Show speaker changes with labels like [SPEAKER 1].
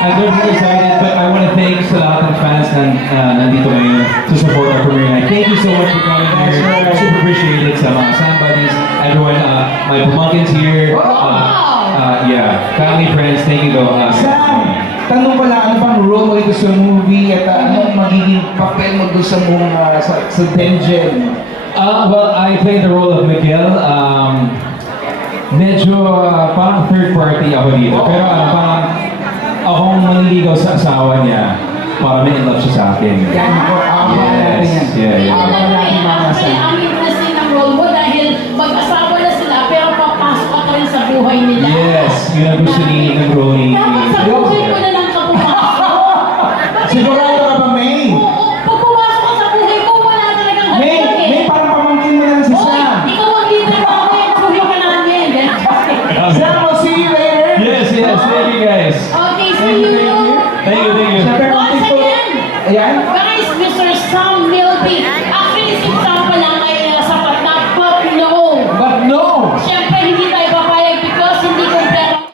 [SPEAKER 1] I'm very excited, but I want to thank sa lahat ng fans na nandito ngayon to support our premiere night. Thank you so much for coming here. Super appreciate it sa mga Sam buddies, everyone, my pamangkins here. Yeah, family, friends, thank you though.
[SPEAKER 2] Sam, tanong ko lang, ano bang role mo dito sa movie at anong magiging papel mo doon sa mga sa Denjen?
[SPEAKER 1] Well, I play the role of Miguel. Medyo parang third party ako dito. Pero parang akong manliligaw sa asawa niya para may in love siya sa akin.
[SPEAKER 2] Yan ako,
[SPEAKER 1] Yes, yeah.
[SPEAKER 3] Actually, ang interesting ng role mo dahil mag-asawa na sila pero papasok ka rin sa buhay nila.
[SPEAKER 1] Yes, yun ang gusto ni ng role ni...
[SPEAKER 3] Dapat sa buhay mo na lang ka pumasok.
[SPEAKER 2] Sigurado ka ba, May?
[SPEAKER 3] Oo, pag pumasok ka sa buhay mo, wala talagang
[SPEAKER 2] May,
[SPEAKER 3] hanggang
[SPEAKER 2] May parang pamangkin mo lang si
[SPEAKER 3] Hoy,
[SPEAKER 2] Sam.
[SPEAKER 3] ikaw ang leader namin. Suhi ka namin.
[SPEAKER 2] Sam, I'll see you later.
[SPEAKER 1] Yes, thank you guys.
[SPEAKER 3] Okay, see you.
[SPEAKER 1] Thank you.
[SPEAKER 2] Siyempre,
[SPEAKER 3] Once
[SPEAKER 2] konti po.
[SPEAKER 3] again,
[SPEAKER 2] Ayan.
[SPEAKER 3] guys, Mr. Sam Milby.